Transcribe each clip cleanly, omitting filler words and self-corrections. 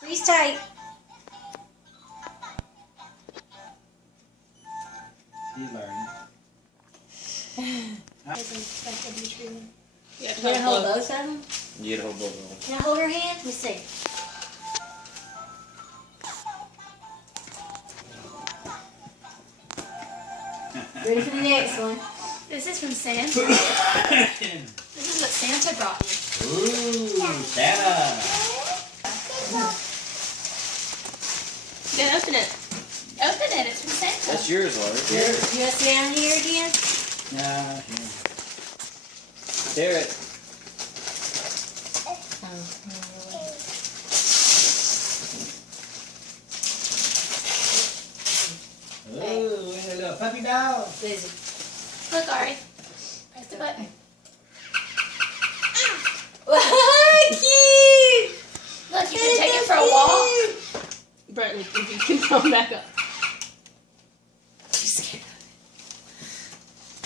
Squeeze tight. He's learning. You gonna hold both of them? You gotta hold both of them. Can I hold her hand? Let me see. Ready for the next one? This is from Santa. This is what Santa brought you. Ooh, Santa. Then open it. Open it. It's from Santa. That's yours, Larry. Yours. You want to sit down here again? Nah, Tear it. Ooh, look at a little puppy dog. Lizzie. Look, Ari. Press the button. Cute! Look, you can take it for a walk. Brentley, if you can come back up. She's scared.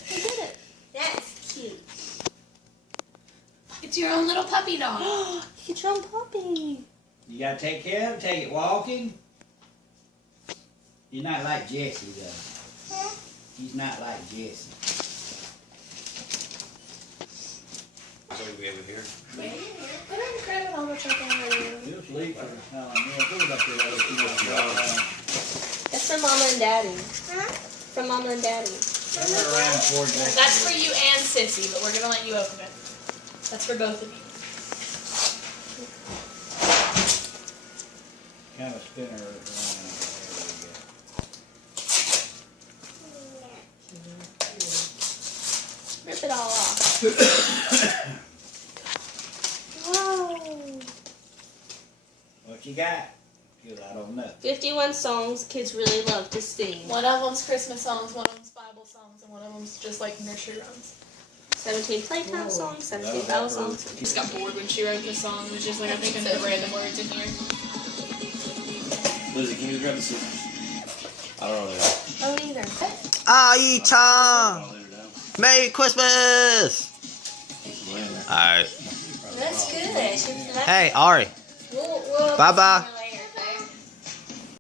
You did it. That's cute. It's your own little puppy dog. Get your own puppy. You gotta take care of him, take it walking. He's not like Jesse, though. He's not like Jesse. So we over here. Wait, put on the crib and I'll go check on her. He'll sleep for how long? Yeah, put it up there. That's from Mama and Daddy. From Mama and Daddy. Around towards that. That's for you and Sissy, but we're gonna let you open it. That's for both of you. Kind of spinner around. Rip it all off. What you got? Good, I don't know. 51 songs kids really love to sing. One of them's Christmas songs, one of them's Bible songs, and one of them's just like nursery rhymes. 17 playtime songs, 17 Love Bible that songs. She just got bored when she wrote the song. It was just like, I think I put random words in here. Lizzie, can you grab the scissors? I don't know. Oh, neither. Ai-chan! Merry Christmas! Alright. That's good. Hey, Ari. We'll Bye-bye. see you later.